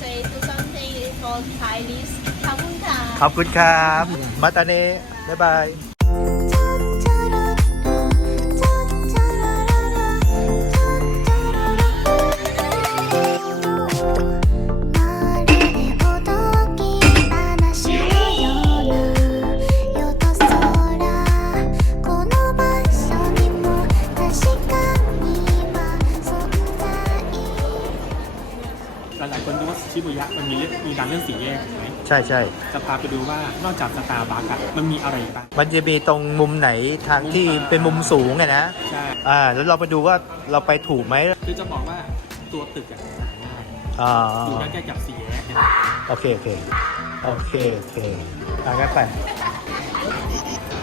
say do something for Chinese ขอบคุณค่ะ ขอบคุณครับ มาตาเน่บ๊ายบาย ดังเรื่องสี่แยกถูกไหมใช่ใช่จะพาไปดูว่านอกจากสตาร์บัคอะมันมีอะไรอีกบ้าง มันจะมีตรงมุมไหนทางที่เป็นมุมสูงไงนะใช่อ่าแล้วเราไปดูว่าเราไปถูกไหมคือจะบอกว่าตัวตึกอะหาง่ายอ่าดูได้แค่จากสี่แยกเนี่ยโอเคโอเคโอเคโอเคทางกันไป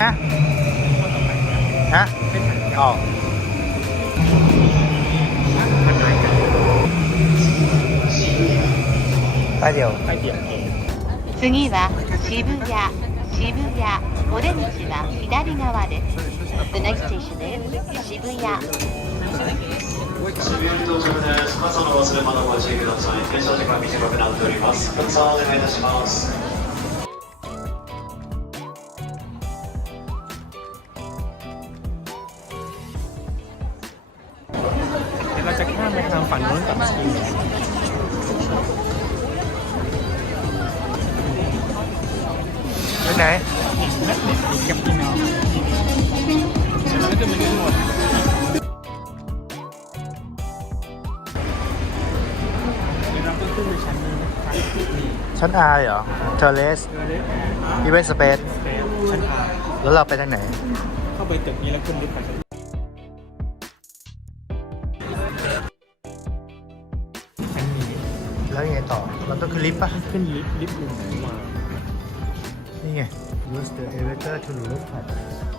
ฮะฮะอ๋อ ไปเดี๋ยว ใต้เตียงเอง 次は渋谷渋谷お出口は左側です The next station is 渋谷渋谷に到着です。傘の忘れ物ご注意ください。停車時間短くなっております。分散お願いいたします。 แล้วก็จะมีเรื่องหมดเดี๋ยวเราก็ขึ้นไปชั้นนี้นะครับนี่ชั้น R เหรอเทเลสเจอเลยอีเวนต์สเปซสเปซชั้นอาแล้วเราไปทางไหน เข้าไปตึกนี้แล้วขึ้นลิฟต์ไปชั้นชั้นนี้แล้วยังไงต่อ เราต้องขึ้นลิฟต์ปะขึ้นลิฟต์ลิฟต์ลงมา นี่ไง use the elevator to the rooftop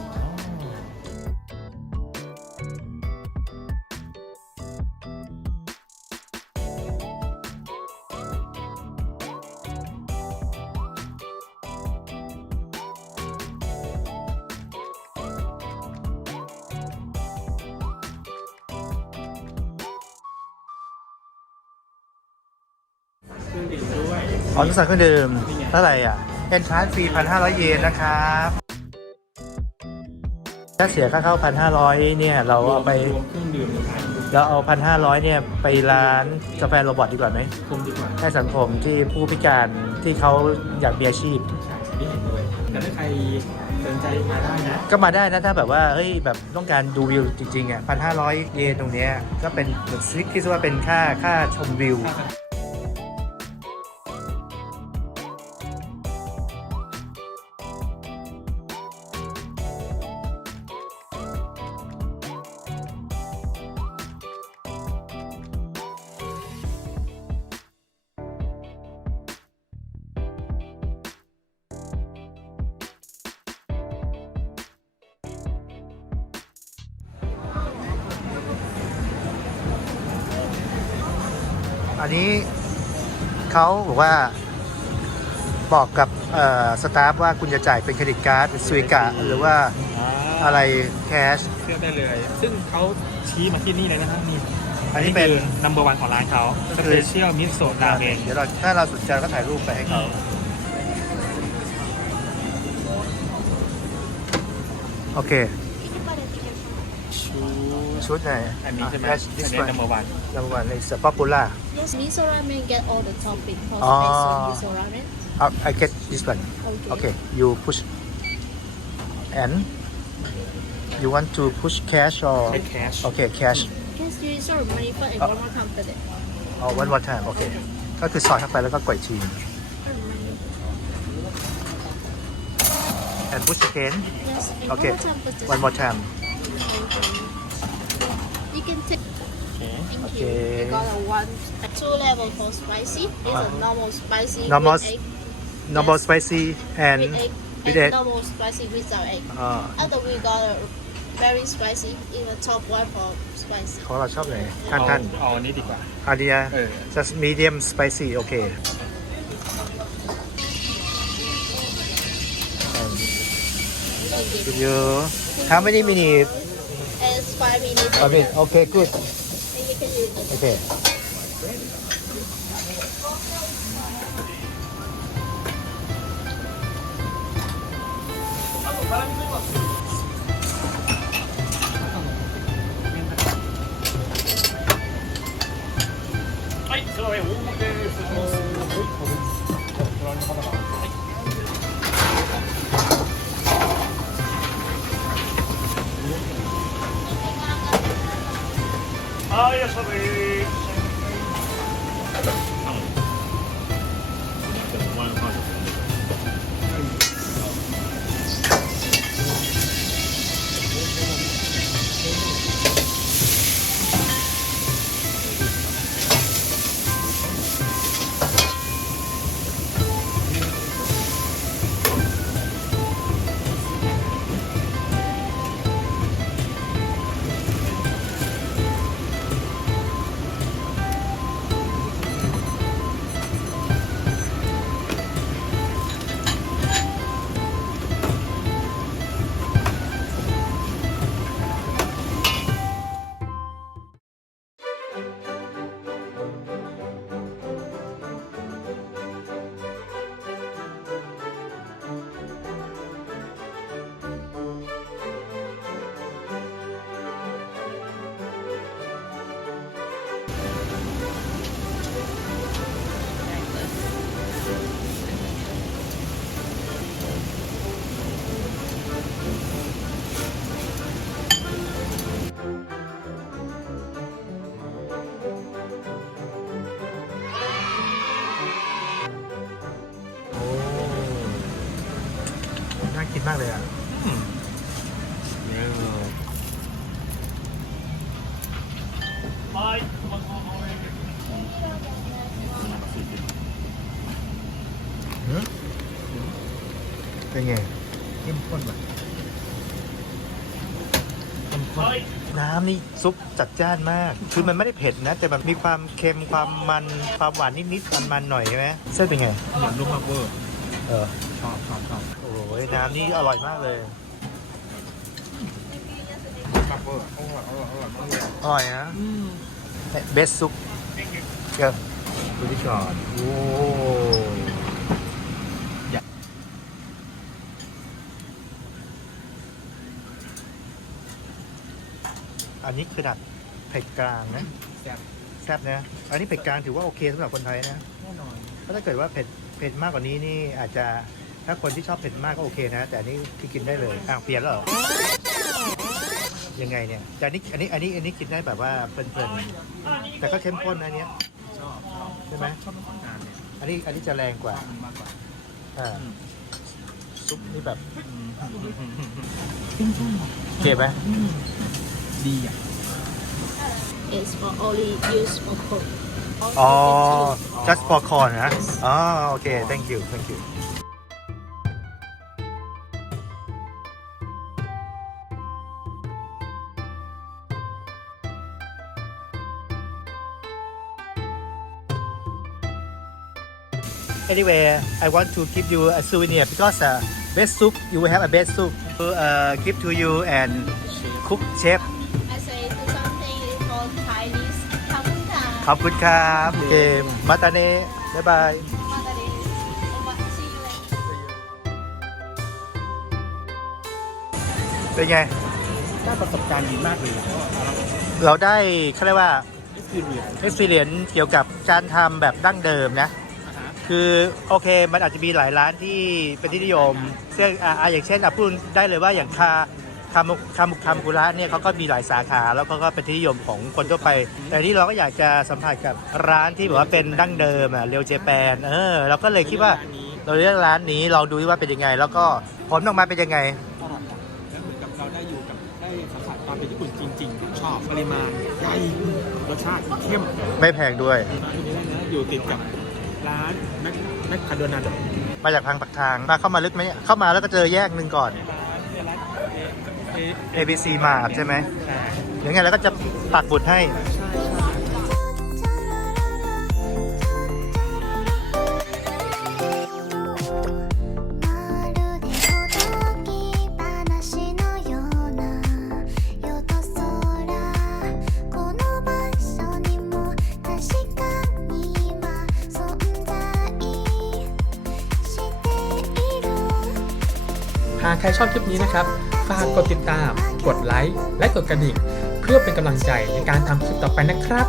อ๋อต้องสั่งเครื่องดื่มเท่าไหร่อะเอนทรานฟรีพันห้าร้อยเยนนะครับถ้าเสียค่าเข้าพันห้าร้อยเนี่ยเราเอาไปรวมเครื่องดื่มขายเราเอาพันห้าร้อยเนี่ยไปร้านกาแฟโรบอทดีกว่าไหมคุ้มดีกว่าให้สังคมที่ผู้พิการที่เขาอยากมีอาชีพใช่ได้เห็นด้วยแต่ถ้าใครสนใจมาได้นะ ก็มาได้นะถ้าแบบว่าเฮ้ยแบบต้องการดูวิวจริงๆอะพันห้าร้อยเยนตรงเนี้ยก็เป็นเหมือนซิกที่ว่าเป็นค่าค่าชมวิว อันนี้เขาบอกว่าบอกกับเอ่อสตาฟว่าคุณจะจ่ายเป็นเครดิตการ์ดสวิกะหรือว่าอะไรแคชเลือกได้เลย ซึ่งเขาชี้มาที่นี่เลยนะครับนี่อันนี้เป็นคือ number one ของร้านเขาก็คือ special miso ramen เดี๋ยวเราถ้าเราสนใจก็ถ่ายรูปไปให้เขาโอเคชู ชุดไหนอันนี้ใช่ไหม Yes, อัน this นี้ one number one number one is popular Yes miso ramen get all the topping for Ah. special miso ramen uh, I get this one okay okay you push and you want to push cash or ใช้ cash okay cash Yes you serve money for and one more company อ๋อ one more time โอเคก็คือสอดเข้าไปแล้วก็กดอีกที and push again Yes and Okay. one more time for one more time You can take โอเค Thank Okay. you. You got a one, two level for spicy. It's Uh, a normal spicy normal with egg, normal Yes. spicy and with egg, with and egg. normal spicy without egg. อ่า After we got a very spicy in the top one for spicy. ของเราชอบไหนท่านท่าน เอาอันนี้ดีกว่า อันนี้นะ เออ just medium spicy โอเค Thank you. you how many minutes Five minutes. Mean okay good And you can use it. okay Oh. มากเลยอะอืมหืมเป็นไงเข้มข้นแบบเข้มข้นน้ำนี่ซุปจัดจ้านมาก คือมันไม่ได้เผ็ดนะ แต่มันมีความเค็มความมันความหวานนิดๆมันๆหน่อยใช่ไหมเส้นเป็นไง เหมือนลูกพับเวอร์ เออ ชอบชอบชอบ อ้ยน้ำนี่อร่อยมากเลยมากเวอร์อร่อยอร่อยอร่อยมากเลยอร่อยนะเบสซุปเกิร์ดูที่ก่อนโอ้อันนี้คือดับเผ็ดกลางนะแซ่บแซ่บนะอันนี้เผ็ดกลางถือว่าโอเคสำหรับคนไทยนะแน่นอนเพราะถ้าเกิดว่าเผ็ดเผ็ดมากกว่านี้นี่อาจจะ ถ้าคนที่ชอบเผ็ดมากก็โอเคนะ แต่อันนี้ที่กินได้เลยอ้าวเปลี่ยนแล้วเหรอยังไงเนี่ยแต่อันนี้อันนี้อันนี้อันนี้กินได้แบบว่าเพลินๆแต่ก็เข้มข้นนะอันเนี้ยชอบชอบใช่ไหมชอบน้ำตาลเนี่ยอันนี้อันนี้จะแรงกว่ามันมากกว่าอ่าอืมซุปนี่แบบขึ้นชุ่มโอเคไหมดีอะ It's for only use for cook. อ๋อ just for corn นะอ๋อโอเค thank you thank you Anyway, I want to give you a souvenir because uh, best soup you will have a best soup to uh, give to you and cook chef I say do something for Chinese. ขอบคุณค่ะขอบคุณครับเจมส์มาตาเน่บ๊ายบาย มาตาดีโอมาซีเลย เป็นไง ได้ประสบการณ์ดีมากเลยเพราะว่าเราเราได้เขาเรียกว่า experience experience เกี่ยวกับการทำแบบดั้งเดิมนะอ่าฮะ คือโอเคมันอาจจะมีหลายร้านที่เป็นที่นิยมซึ่งอ่าอ่าอย่างเช่นอะพูดได้เลยว่าอย่างคาคามุคามุคามุระเนี่ยเขาก็มีหลายสาขาแล้วเขาก็เป็นที่นิยมของคนทั่วไป แต่ที่เราก็อยากจะสัมผัสกับร้านที่แบบว่าเป็นดั้งเดิมอะเรียวเจแปนเออเราก็เลยคิดว่าร้นนี้เราเลือกร้านนี้ลองดูว่าเป็นยังไง แล้วก็ผลออกมาเป็นยังไงอร่อยจังแล้วเหมือนกับเราได้อยู่กับได้สัมผัสความเป็นญี่ปุ่นจริงๆชอบปริมาณใหญ่รสชาติเข้มไม่แพงด้วยร้านนี้ได้นะอยู่ติดกับ ร้านแมคแมคคาโดนัลด์มาจากทางปักทางมาเข้ามาลึกไหมเข้ามาแล้วก็เจอแยกหนึ่งก่อนร้านเนี่ยร้านเอเอ ABC มาใช่ไหมใช่ เดี๋ยวไงแล้วก็จะปักบุตรให้ ใช่ รชอบคลิปนี้นะครับ ฝากกดติดตาม กดไลค์ และกดกระดิ่ง เพื่อเป็นกำลังใจในการทำคลิปต่อไปนะครับ